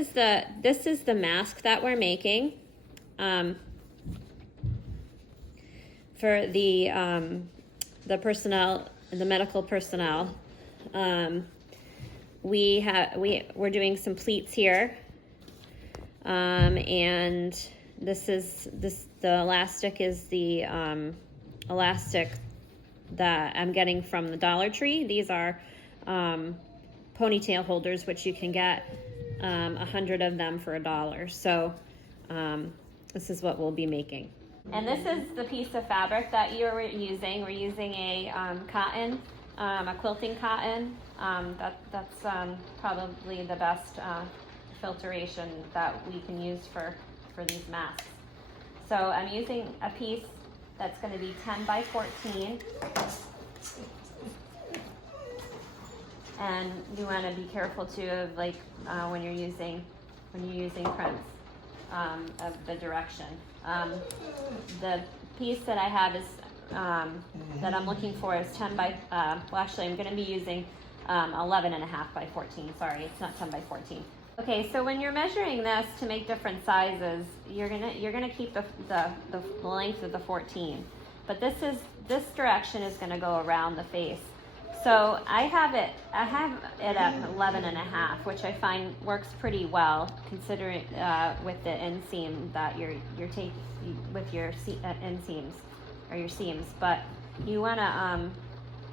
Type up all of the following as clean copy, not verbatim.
This is the mask that we're making for the personnel, the medical personnel. We're doing some pleats here, and the elastic is the elastic that I'm getting from the Dollar Tree. These are ponytail holders, which you can get 100 of them for $1. So this is what we'll be making. And this is the piece of fabric that you're using. We're using a cotton, a quilting cotton. That's probably the best filtration that we can use for these masks. So I'm using a piece that's going to be 10 by 14. And you want to be careful too of when you're using prints of the direction. The piece that I have is that I'm looking for is 10 by well, actually I'm going to be using 11 and a half by 14. Sorry, it's not 10 by 14. Okay, so when you're measuring this to make different sizes, you're gonna keep the length of the 14, but this direction is going to go around the face. So I have it at 11 and a half, which I find works pretty well considering with the inseam that you're taking with your inseams or your seams. But you want to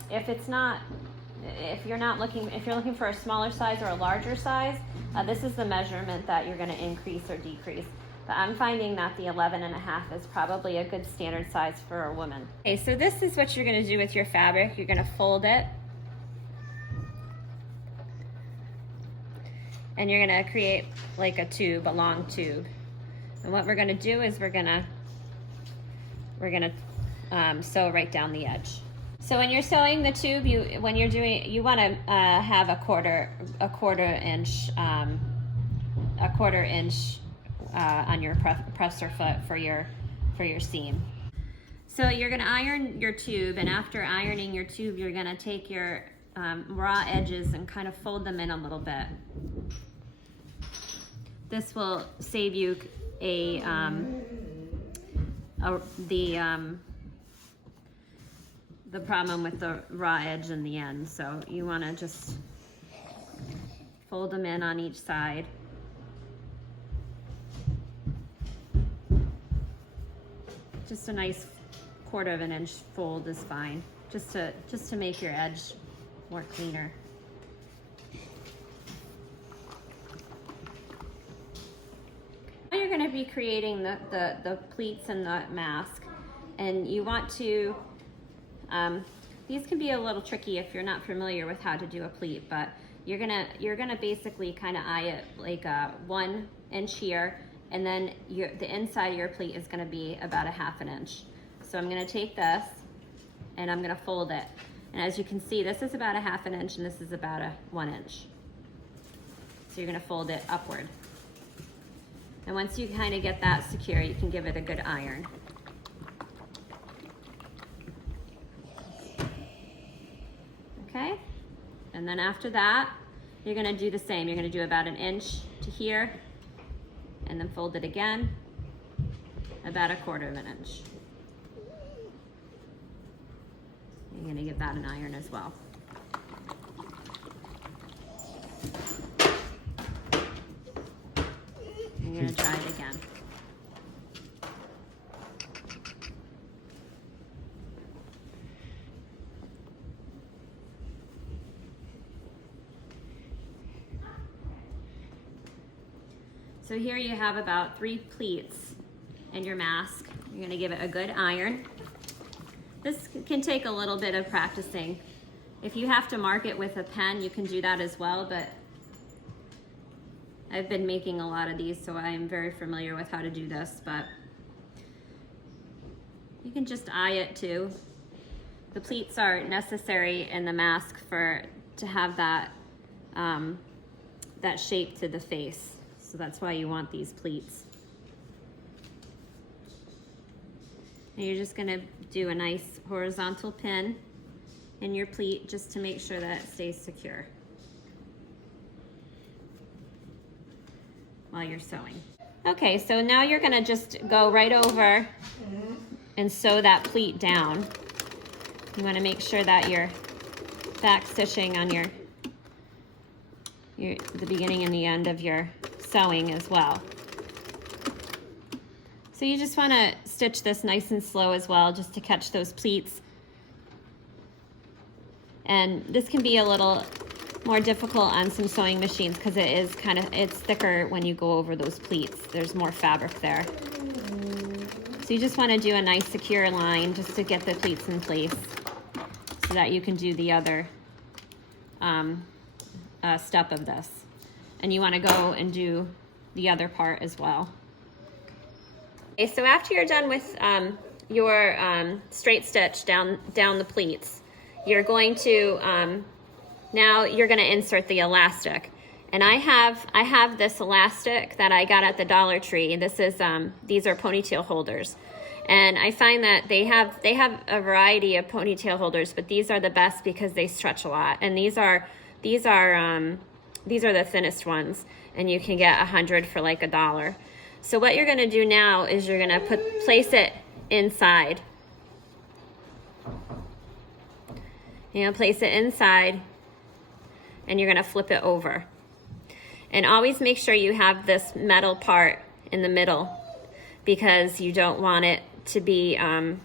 if you're looking for a smaller size or a larger size, this is the measurement that you're going to increase or decrease. But I'm finding that the 11 and a half is probably a good standard size for a woman. Okay, so this is what you're going to do with your fabric. You're going to fold it. And you're going to create like a tube, a long tube. And what we're going to do is we're going to sew right down the edge. So when you're sewing the tube, you want to have a quarter inch on your presser foot for your seam. So you're going to iron your tube, and after ironing your tube, you're going to take your raw edges and kind of fold them in a little bit. This will save you the problem with the raw edge in the end. So you want to just fold them in on each side. Just a nice 1/4 inch fold is fine, just to make your edge more cleaner. Now you're going to be creating the pleats and the mask, and you want to these can be a little tricky if you're not familiar with how to do a pleat, but you're gonna basically kind of eye it like 1 inch here, and then the inside of your pleat is going to be about a 1/2 inch. So I'm going to take this and I'm going to fold it, and as you can see, this is about a 1/2 inch and this is about a 1 inch. So you're going to fold it upward, and once you kind of get that secure, you can give it a good iron. Okay, and then after that, you're going to do the same. You're going to do about 1 inch to here, and then fold it again, about 1/4 inch. You're going to give that an iron as well. And you're going to try it again. So here you have about 3 pleats in your mask. You're going to give it a good iron. This can take a little bit of practicing. If you have to mark it with a pen, you can do that as well, but I've been making a lot of these, so I am very familiar with how to do this, but you can just eye it too. The pleats are necessary in the mask to have that shape to the face. So that's why you want these pleats. And you're just going to do a nice horizontal pin in your pleat just to make sure that it stays secure. while you're sewing. Okay, so now you're gonna just go right over and sew that pleat down. You wanna make sure that you're back stitching on the beginning and the end of your sewing as well. So you just wanna stitch this nice and slow as well, just to catch those pleats. And this can be a little more difficult on some sewing machines because it's thicker when you go over those pleats. There's more fabric there. So you just want to do a nice secure line just to get the pleats in place so that you can do the other step of this. And you want to go and do the other part as well. Okay, so after you're done with your straight stitch down the pleats, you're going to now you're going to insert the elastic. And I have this elastic that I got at the Dollar Tree. This is these are ponytail holders. And I find that they have a variety of ponytail holders, but these are the best because they stretch a lot. And these are the thinnest ones, and you can get 100 for like $1. So what you're going to do now is you're going to place it inside. You're going to place it inside, and you're going to flip it over. And always make sure you have this metal part in the middle because you don't want it to be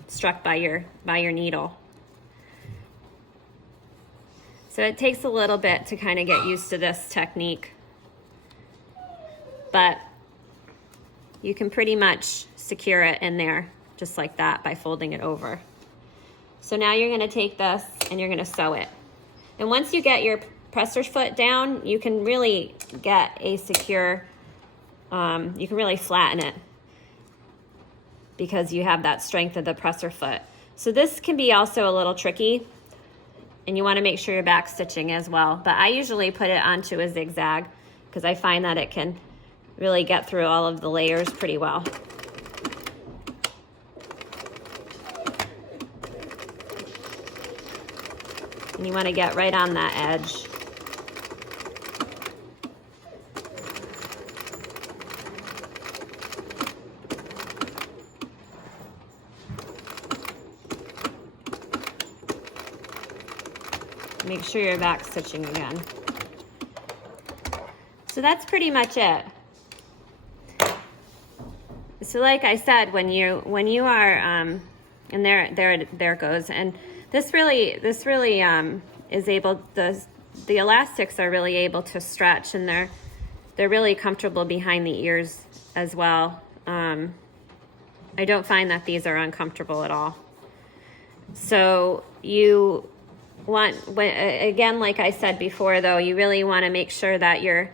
struck by your needle. So it takes a little bit to kind of get used to this technique, but you can pretty much secure it in there just like that by folding it over. So now you're going to take this and you're going to sew it. And once you get your presser foot down, you can really get a secure, you can really flatten it because you have that strength of the presser foot. So this can be also a little tricky, and you want to make sure you're back stitching as well. But I usually put it onto a zigzag because I find that it can really get through all of the layers pretty well. And you want to get right on that edge. Make sure you're back stitching again. So that's pretty much it. So like I said, when you are and there it goes. And this really is able, the elastics are really able to stretch, and they're really comfortable behind the ears as well. I don't find that these are uncomfortable at all. So you want, again, like I said before, though, you really want to make sure that you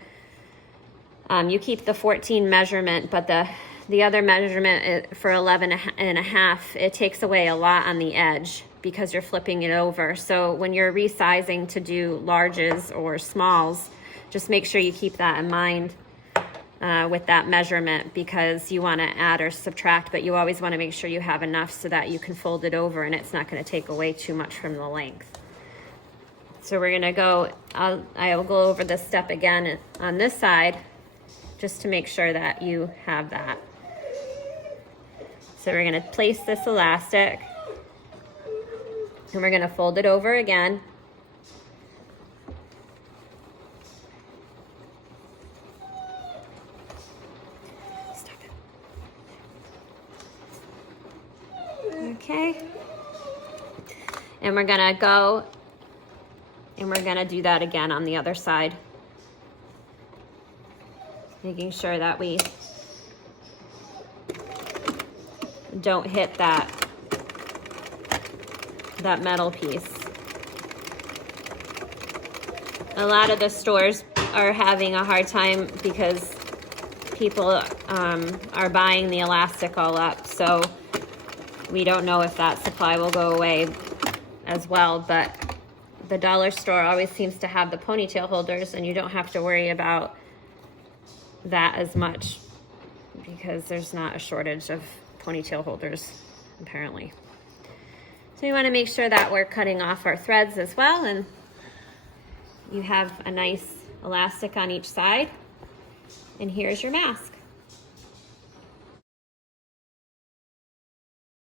keep the 14 measurement, but the other measurement for 11.5, it takes away a lot on the edge because you're flipping it over. So when you're resizing to do larges or smalls, just make sure you keep that in mind with that measurement, because you want to add or subtract, but you always want to make sure you have enough so that you can fold it over and it's not going to take away too much from the length. So we're going to go, I will go over this step again on this side just to make sure that you have that. So we're going to place this elastic and we're going to fold it over again. Okay. And we're going to go and we're going to do that again on the other side. Making sure that we don't hit that metal piece. A lot of the stores are having a hard time because people are buying the elastic all up. So we don't know if that supply will go away as well, but the dollar store always seems to have the ponytail holders, and you don't have to worry about that as much because there's not a shortage of ponytail holders, apparently. So you want to make sure that we're cutting off our threads as well, and you have a nice elastic on each side. And here's your mask.